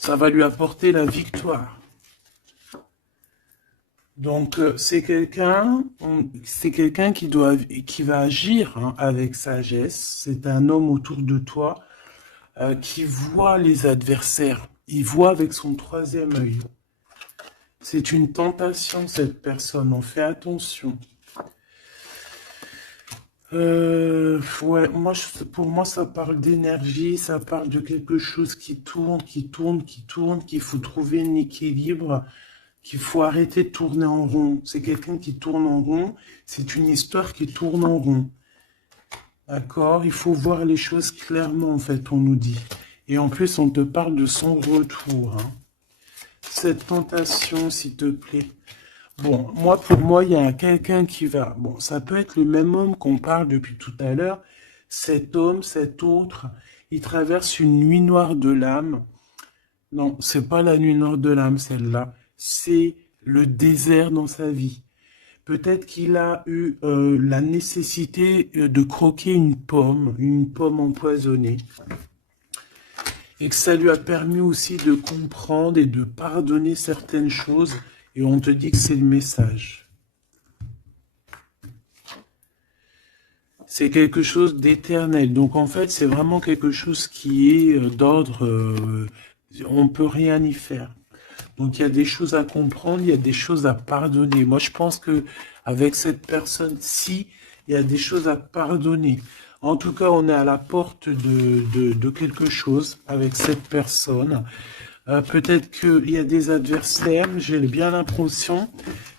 Ça va lui apporter la victoire. Donc, c'est quelqu'un qui va agir hein, avec sagesse. C'est un homme autour de toi qui voit les adversaires. Il voit avec son troisième œil. C'est une tentation, cette personne. On fait attention. Ouais, pour moi, ça parle d'énergie, ça parle de quelque chose qui tourne, qu'il faut trouver un équilibre, qu'il faut arrêter de tourner en rond. C'est quelqu'un qui tourne en rond, c'est une histoire qui tourne en rond. D'accord? Il faut voir les choses clairement, en fait, on nous dit. Et en plus, on te parle de son retour. Hein. Cette tentation, s'il te plaît. Bon, pour moi, il y a quelqu'un qui va... Bon, ça peut être le même homme qu'on parle depuis tout à l'heure. Cet homme, cet autre, il traverse une nuit noire de l'âme. Non, c'est pas la nuit noire de l'âme, celle-là. C'est le désert dans sa vie. Peut-être qu'il a eu la nécessité de croquer une pomme empoisonnée. Et que ça lui a permis aussi de comprendre et de pardonner certaines choses. Et on te dit que c'est le message. C'est quelque chose d'éternel. Donc en fait, c'est vraiment quelque chose qui est d'ordre... on ne peut rien y faire. Donc il y a des choses à comprendre, il y a des choses à pardonner. Moi, je pense que avec cette personne-ci, il y a des choses à pardonner. En tout cas, on est à la porte de quelque chose avec cette personne. Peut-être qu'il y a des adversaires, j'ai bien l'impression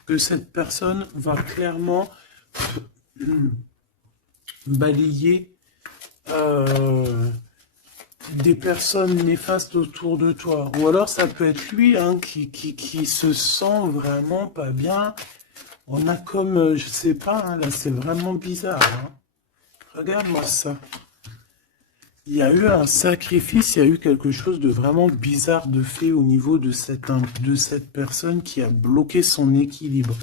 que cette personne va clairement balayer des personnes néfastes autour de toi. Ou alors ça peut être lui hein, qui se sent vraiment pas bien. On a comme, je sais pas, hein, là c'est vraiment bizarre. Hein. Regarde-moi ça. Il y a eu un sacrifice, il y a eu quelque chose de vraiment bizarre de fait au niveau de cette personne qui a bloqué son équilibre.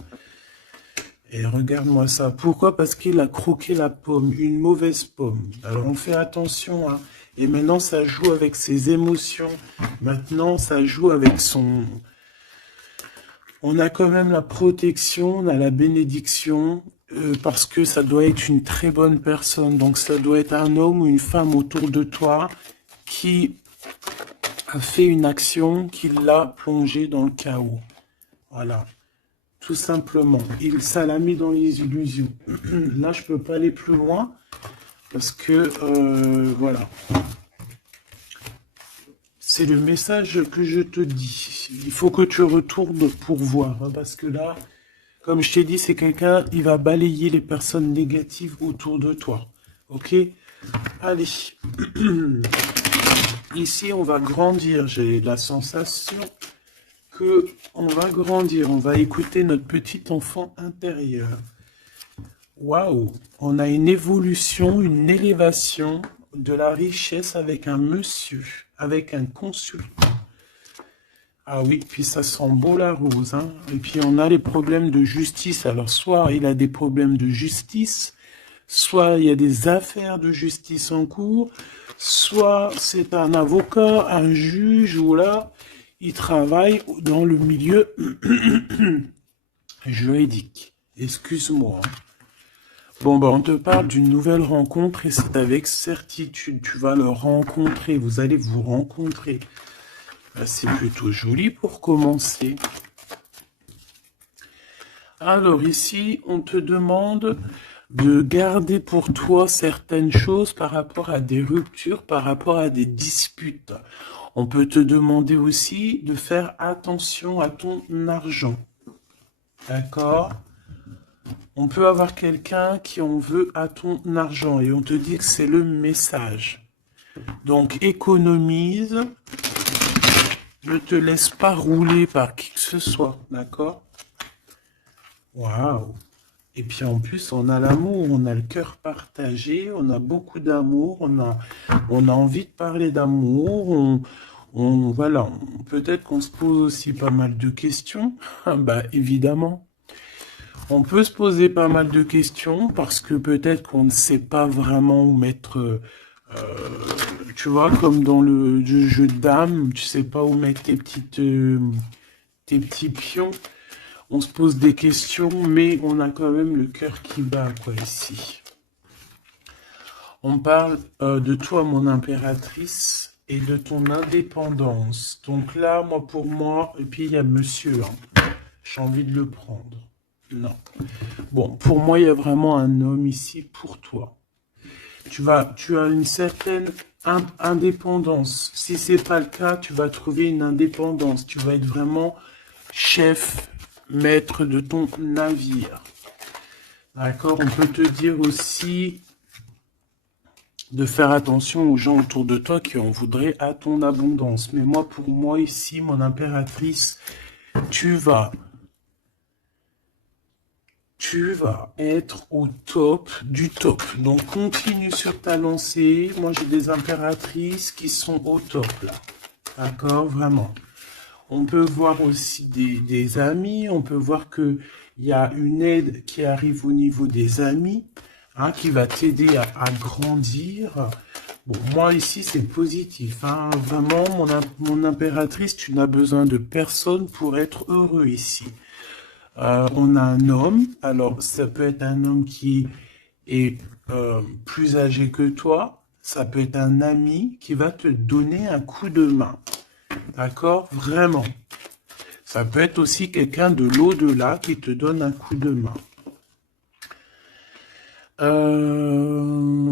Et regarde-moi ça. Pourquoi? Parce qu'il a croqué la pomme, une mauvaise pomme. Alors on fait attention. Hein. Et maintenant ça joue avec ses émotions. Maintenant ça joue avec son... On a quand même la protection, on a la bénédiction. Parce que ça doit être une très bonne personne. Donc ça doit être un homme ou une femme autour de toi qui a fait une action qui l'a plongé dans le chaos. Voilà. Tout simplement. Ça l'a mis dans les illusions. Là, je peux pas aller plus loin. Parce que, voilà. C'est le message que je te dis. Il faut que tu retournes pour voir. Hein, parce que là... Comme je t'ai dit, c'est quelqu'un, il va balayer les personnes négatives autour de toi. Ok? Allez. Ici, on va grandir. J'ai la sensation que on va grandir. On va écouter notre petit enfant intérieur. Waouh! On a une évolution, une élévation de la richesse avec un monsieur, avec un consultant. Ah oui, puis ça sent beau la rose. Hein. Et puis on a les problèmes de justice. Alors soit il a des problèmes de justice, soit il y a des affaires de justice en cours, soit c'est un avocat, un juge, ou là, il travaille dans le milieu juridique. Excuse-moi. Bon, on te parle d'une nouvelle rencontre et c'est avec certitude. Tu vas le rencontrer, vous allez vous rencontrer. C'est plutôt joli pour commencer. Alors ici, on te demande de garder pour toi certaines choses par rapport à des ruptures, par rapport à des disputes. On peut te demander aussi de faire attention à ton argent. D'accord? On peut avoir quelqu'un qui en veut à ton argent et on te dit que c'est le message. Donc économise. Ne te laisse pas rouler par qui que ce soit, d'accord? Waouh! Et puis en plus, on a l'amour, on a le cœur partagé, on a beaucoup d'amour, on a envie de parler d'amour, voilà, peut-être qu'on se pose aussi pas mal de questions, bah évidemment. On peut se poser pas mal de questions parce que peut-être qu'on ne sait pas vraiment où mettre Tu vois, comme dans le jeu de dames, tu sais pas où mettre tes petits pions. On se pose des questions, mais on a quand même le cœur qui bat, quoi, ici. On parle de toi, mon impératrice, et de ton indépendance. Donc là, moi, pour moi, et puis il y a monsieur, hein. J'ai envie de le prendre. Non. Bon, pour moi, il y a vraiment un homme ici pour toi. Tu as une certaine indépendance. Si c'est pas le cas, tu vas trouver une indépendance. Tu vas être vraiment chef, maître de ton navire. D'accord? On peut te dire aussi de faire attention aux gens autour de toi qui en voudraient à ton abondance. Mais moi, pour moi, ici, mon impératrice, tu vas être au top du top. Donc, continue sur ta lancée. Moi, j'ai des impératrices qui sont au top, là. D'accord? Vraiment. On peut voir aussi des amis. On peut voir qu'il y a une aide qui arrive au niveau des amis, hein, qui va t'aider à grandir. Bon, moi, ici, c'est positif. Hein. Vraiment, mon impératrice, tu n'as besoin de personne pour être heureux ici. On a un homme, alors ça peut être un homme qui est plus âgé que toi, ça peut être un ami qui va te donner un coup de main, d'accord? Vraiment. Ça peut être aussi quelqu'un de l'au-delà qui te donne un coup de main.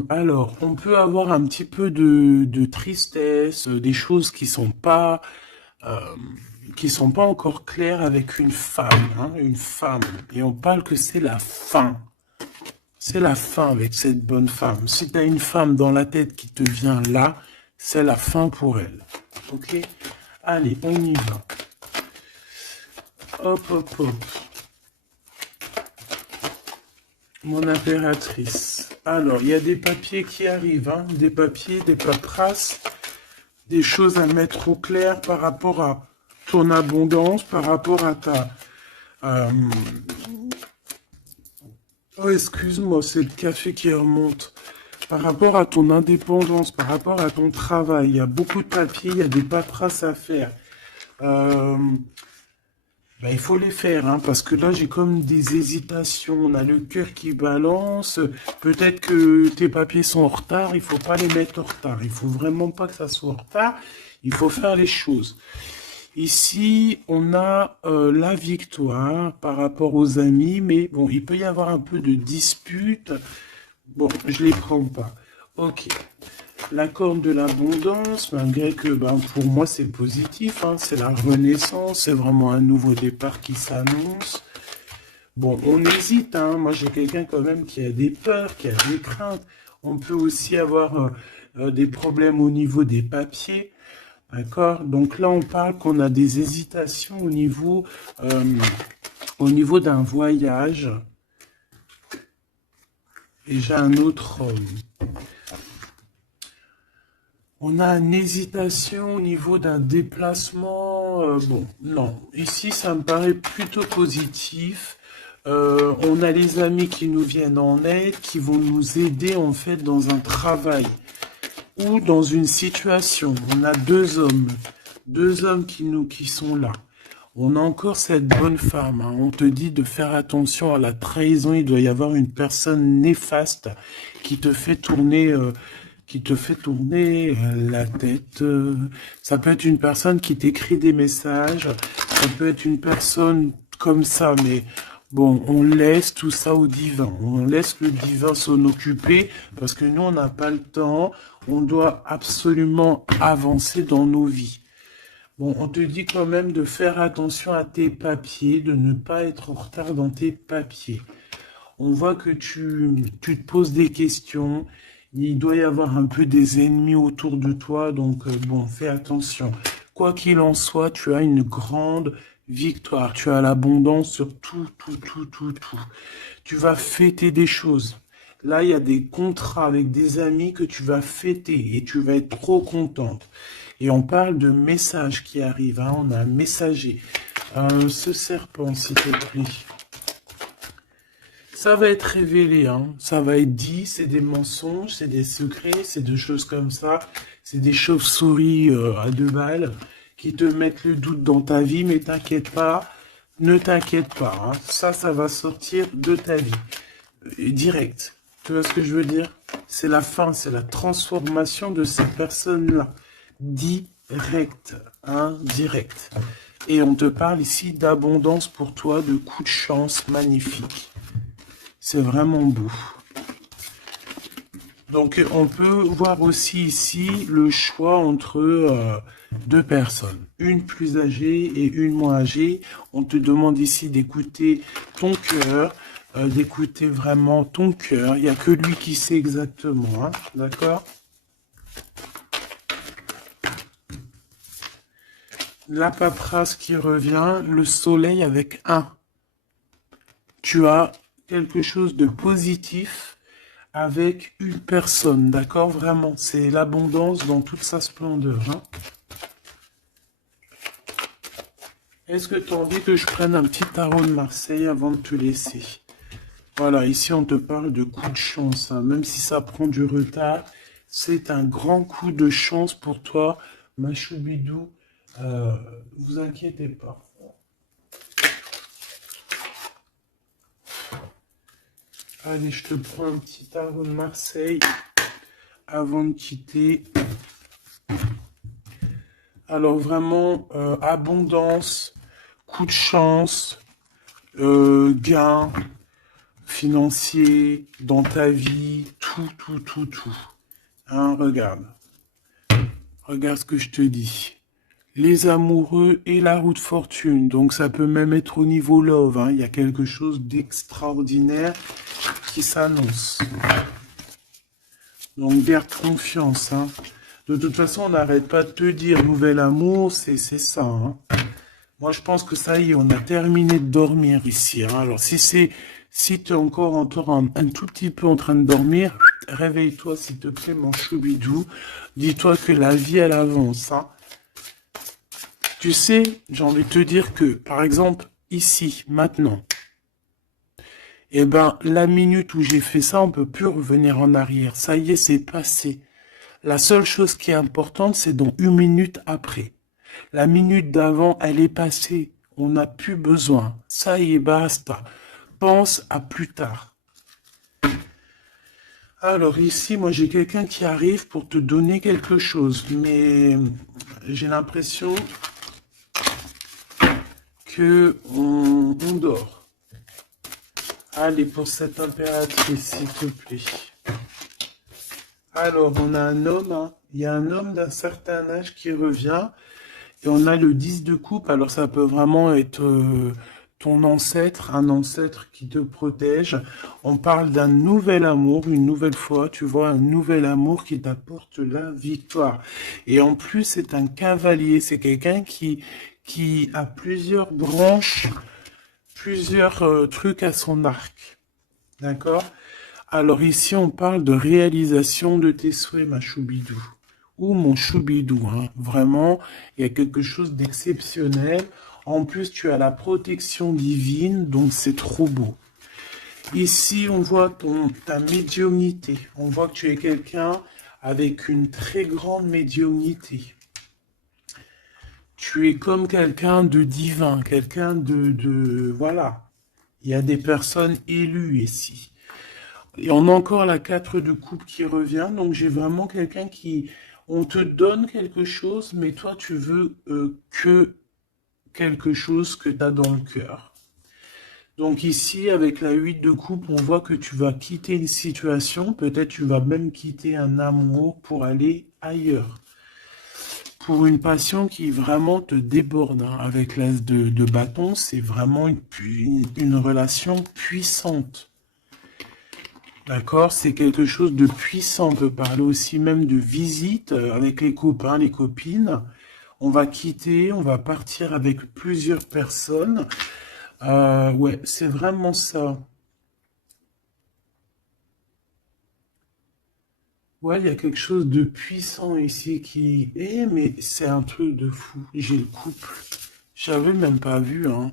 Alors, on peut avoir un petit peu de tristesse, des choses qui sont pas encore claires avec une femme, hein, une femme. Et on parle que c'est la fin. C'est la fin avec cette bonne femme. Si tu as une femme dans la tête qui te vient là, c'est la fin pour elle. Ok? Allez, on y va. Hop, hop, hop. Mon impératrice. Alors, il y a des papiers qui arrivent, hein, des papiers, des paperasses, des choses à mettre au clair par rapport à ton abondance, par rapport à ta... Oh, excuse-moi, c'est le café qui remonte. Par rapport à ton indépendance, par rapport à ton travail, il y a beaucoup de papiers, il y a des paperasses à faire. Il faut les faire, hein, parce que là, j'ai comme des hésitations. On a le cœur qui balance. Peut-être que tes papiers sont en retard. Il faut pas les mettre en retard. Il faut vraiment pas que ça soit en retard. Il faut faire les choses. Ici, on a la victoire par rapport aux amis. Mais bon, il peut y avoir un peu de dispute. Bon, je les prends pas. Ok. La corne de l'abondance, malgré que pour moi c'est positif, hein, c'est la renaissance, c'est vraiment un nouveau départ qui s'annonce. Bon, on hésite, hein, moi j'ai quelqu'un quand même qui a des peurs, qui a des craintes. On peut aussi avoir des problèmes au niveau des papiers, d'accord? Donc là on parle qu'on a des hésitations au niveau d'un voyage. Et j'ai un autre homme. On a une hésitation au niveau d'un déplacement. Bon, non. Ici, ça me paraît plutôt positif. On a les amis qui nous viennent en aide, qui vont nous aider en fait dans un travail ou dans une situation. On a deux hommes qui sont là. On a encore cette bonne femme. Hein. On te dit de faire attention à la trahison. Il doit y avoir une personne néfaste qui te fait tourner la tête. Ça peut être une personne qui t'écrit des messages, ça peut être une personne comme ça, mais bon, on laisse tout ça au divin. On laisse le divin s'en occuper, parce que nous, on n'a pas le temps. On doit absolument avancer dans nos vies. Bon, on te dit quand même de faire attention à tes papiers, de ne pas être en retard dans tes papiers. On voit que tu te poses des questions. Il doit y avoir un peu des ennemis autour de toi, donc bon, fais attention. Quoi qu'il en soit, tu as une grande victoire. Tu as l'abondance sur tout. Tu vas fêter des choses. Là, il y a des contrats avec des amis que tu vas fêter et tu vas être trop contente. Et on parle de messages qui arrivent. Hein. On a un messager. Ce serpent, s'il te plaît. Ça va être révélé, hein. Ça va être dit, c'est des mensonges, c'est des secrets, c'est des choses comme ça. C'est des chauves-souris à 2 balles qui te mettent le doute dans ta vie, mais t'inquiète pas, ne t'inquiète pas, hein. Ça va sortir de ta vie. Et direct. Tu vois ce que je veux dire? C'est la fin, c'est la transformation de cette personne-là. Direct, hein, direct. Et on te parle ici d'abondance pour toi, de coups de chance magnifiques. C'est vraiment beau. Donc, on peut voir aussi ici le choix entre 2 personnes. Une plus âgée et une moins âgée. On te demande ici d'écouter ton cœur, d'écouter vraiment ton cœur. Il n'y a que lui qui sait exactement, hein, d'accord? La paperasse qui revient, le soleil avec 1. Tu as quelque chose de positif avec une personne, d'accord? Vraiment, c'est l'abondance dans toute sa splendeur, hein. Est-ce que tu as envie que je prenne un petit tarot de Marseille avant de te laisser? Voilà, ici on te parle de coup de chance, hein. Même si ça prend du retard, c'est un grand coup de chance pour toi, ma choubidou. Vous inquiétez pas. Allez, je te prends un petit tarot de Marseille avant de quitter. Alors vraiment, abondance, coup de chance, gain financier dans ta vie, tout. Hein, regarde. Regarde ce que je te dis. Les amoureux et la roue de fortune. Donc ça peut même être au niveau love, hein. Il y a quelque chose d'extraordinaire qui s'annonce. Donc garde confiance, hein. De toute façon, on n'arrête pas de te dire nouvel amour, c'est ça, hein. Moi, je pense que ça y est, on a terminé de dormir ici, hein. Alors, si tu es encore un tout petit peu en train de dormir, réveille-toi, s'il te plaît, mon choubidou. Dis-toi que la vie, elle avance, hein. Tu sais, j'ai envie de te dire que, par exemple, ici, maintenant, eh ben, la minute où j'ai fait ça, on peut plus revenir en arrière. Ça y est, c'est passé. La seule chose qui est importante, c'est dans 1 minute après. La minute d'avant, elle est passée. On n'a plus besoin. Ça y est, basta. Pense à plus tard. Alors ici, moi j'ai quelqu'un qui arrive pour te donner quelque chose, mais j'ai l'impression que on dort. Allez, pour cette impératrice, s'il te plaît. Alors, on a un homme, hein. Il y a un homme d'un certain âge qui revient, et on a le 10 de coupe. Alors, ça peut vraiment être ton ancêtre, un ancêtre qui te protège. On parle d'un nouvel amour, une nouvelle fois, tu vois, un nouvel amour qui t'apporte la victoire. Et en plus, c'est un cavalier, c'est quelqu'un qui a plusieurs branches, plusieurs trucs à son arc. D'accord? Alors ici, on parle de réalisation de tes souhaits, ma choubidou. Ou mon choubidou, hein. Vraiment, il y a quelque chose d'exceptionnel. En plus, tu as la protection divine, donc c'est trop beau. Ici, on voit ta médiumnité. On voit que tu es quelqu'un avec une très grande médiumnité. Tu es comme quelqu'un de divin, quelqu'un voilà. Il y a des personnes élues ici. Et on a encore la 4 de coupe qui revient. Donc j'ai vraiment quelqu'un qui... On te donne quelque chose, mais toi tu veux que quelque chose que tu as dans le cœur. Donc ici, avec la 8 de coupe, on voit que tu vas quitter une situation. Peut-être tu vas même quitter un amour pour aller ailleurs. Pour une passion qui vraiment te déborde, hein. Avec l'as de bâton, c'est vraiment une relation puissante. D'accord? C'est quelque chose de puissant. On peut parler aussi même de visite avec les copains, les copines. On va quitter, on va partir avec plusieurs personnes. Ouais, c'est vraiment ça. Ouais, il y a quelque chose de puissant ici qui... mais c'est un truc de fou. J'ai le couple. J'avais même pas vu, hein.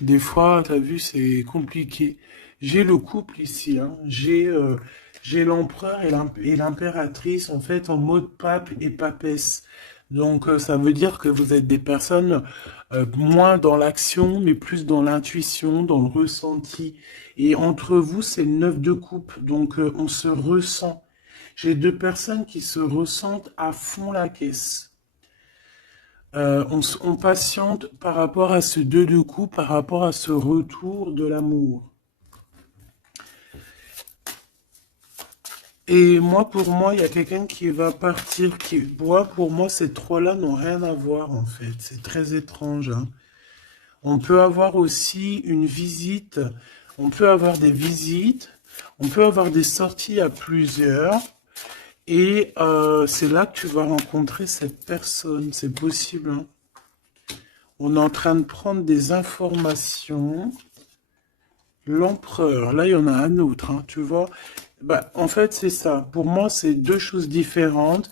Des fois, t'as vu, c'est compliqué. j'ai le couple ici, hein. J'ai l'empereur et l'impératrice, en fait, en mode pape et papesse. Donc, ça veut dire que vous êtes des personnes moins dans l'action, mais plus dans l'intuition, dans le ressenti. Et entre vous, c'est le 9 de coupe, donc on se ressent. J'ai deux personnes qui se ressentent à fond la caisse. On patiente par rapport à ce 2 de coupe, par rapport à ce retour de l'amour. Et moi, pour moi, il y a quelqu'un qui va partir, pour moi, ces trois-là n'ont rien à voir, en fait. C'est très étrange, hein. On peut avoir aussi une visite, on peut avoir des visites, on peut avoir des sorties à plusieurs, et c'est là que tu vas rencontrer cette personne, c'est possible, hein. On est en train de prendre des informations. L'empereur, là il y en a un autre, hein, tu vois. Bah, en fait, c'est ça. Pour moi, c'est deux choses différentes.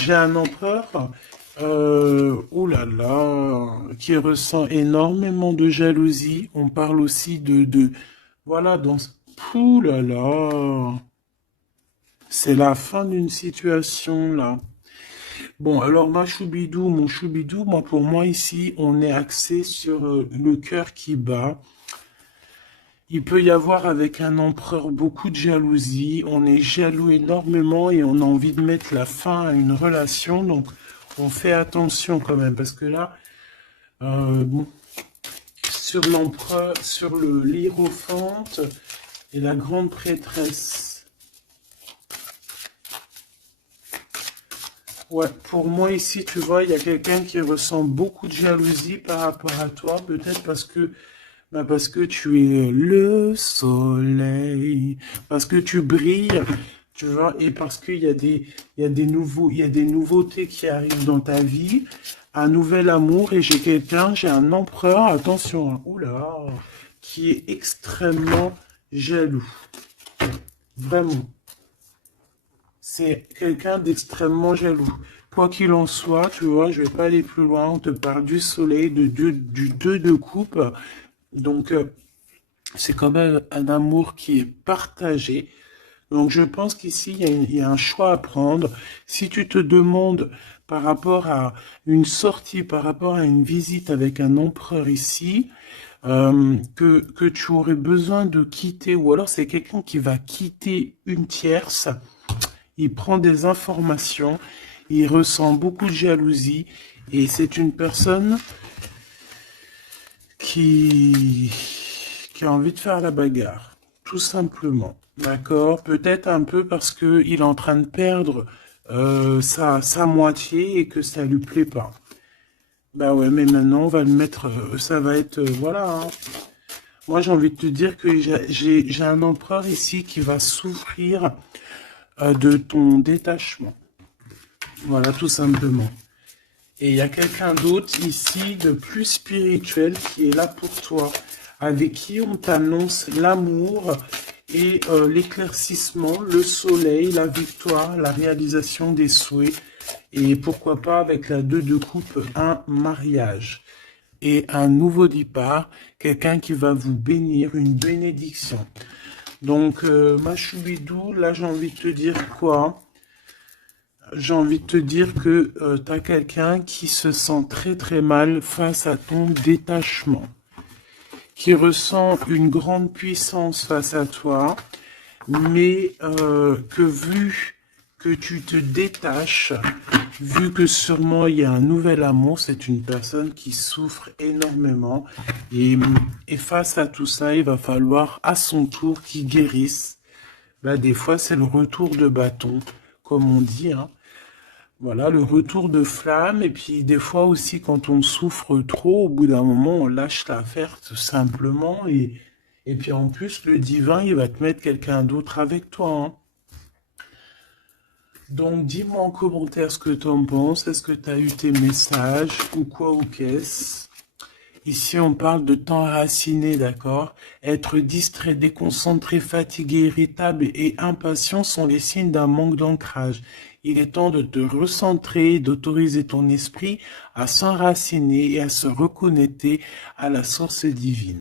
J'ai un empereur, oh là là, qui ressent énormément de jalousie. On parle aussi voilà, ouh là là, c'est la fin d'une situation là. Bon, alors ma choubidou, mon choubidou, moi pour moi ici, on est axé sur le cœur qui bat. Il peut y avoir avec un empereur beaucoup de jalousie. On est jaloux énormément et on a envie de mettre la fin à une relation. Donc, on fait attention quand même. Parce que là, bon, sur l'empereur, sur l'hiérophante et la grande prêtresse. Ouais, pour moi ici, tu vois, il y a quelqu'un qui ressent beaucoup de jalousie par rapport à toi. Peut-être parce que tu es le soleil, parce que tu brilles, tu vois, et parce il y a des nouveautés qui arrivent dans ta vie, un nouvel amour, et j'ai un empereur, attention, hein, oula, qui est extrêmement jaloux, vraiment. C'est quelqu'un d'extrêmement jaloux. Quoi qu'il en soit, tu vois, je vais pas aller plus loin, on te parle du soleil, du 2 de coupe, donc c'est quand même un amour qui est partagé. Donc je pense qu'ici, il y a un choix à prendre. Si tu te demandes par rapport à une sortie, par rapport à une visite avec un empereur ici, que tu aurais besoin de quitter, ou alors c'est quelqu'un qui va quitter une tierce, il prend des informations, il ressent beaucoup de jalousie, et c'est une personne qui a envie de faire la bagarre, tout simplement. D'accord? Peut-être un peu parce que il est en train de perdre sa moitié et que ça lui plaît pas. Bah ouais, mais maintenant on va le mettre, ça va être, voilà, hein. Moi j'ai envie de te dire que j'ai un empereur ici qui va souffrir de ton détachement. Voilà, tout simplement. Et il y a quelqu'un d'autre ici de plus spirituel qui est là pour toi, avec qui on t'annonce l'amour et l'éclaircissement, le soleil, la victoire, la réalisation des souhaits. Et pourquoi pas avec la 2 de coupe, un mariage. Et un nouveau départ, quelqu'un qui va vous bénir, une bénédiction. Donc, ma choubidou, là j'ai envie de te dire quoi? J'ai envie de te dire que tu as quelqu'un qui se sent très très mal face à ton détachement, qui ressent une grande puissance face à toi, mais que vu que tu te détaches, vu que sûrement il y a un nouvel amour, c'est une personne qui souffre énormément, et face à tout ça, il va falloir à son tour qu'il guérisse. Bah, des fois, c'est le retour de bâton, comme on dit, hein. Voilà, le retour de flamme, et puis des fois aussi quand on souffre trop, au bout d'un moment, on lâche l'affaire tout simplement, et puis en plus, le divin, il va te mettre quelqu'un d'autre avec toi, hein. Donc dis-moi en commentaire ce que tu en penses, est-ce que tu as eu tes messages, ou quoi ou qu'est-ce? Ici, on parle de temps raciné, d'accord? Être distrait, déconcentré, fatigué, irritable et impatient sont les signes d'un manque d'ancrage. Il est temps de te recentrer, d'autoriser ton esprit à s'enraciner et à se reconnecter à la source divine.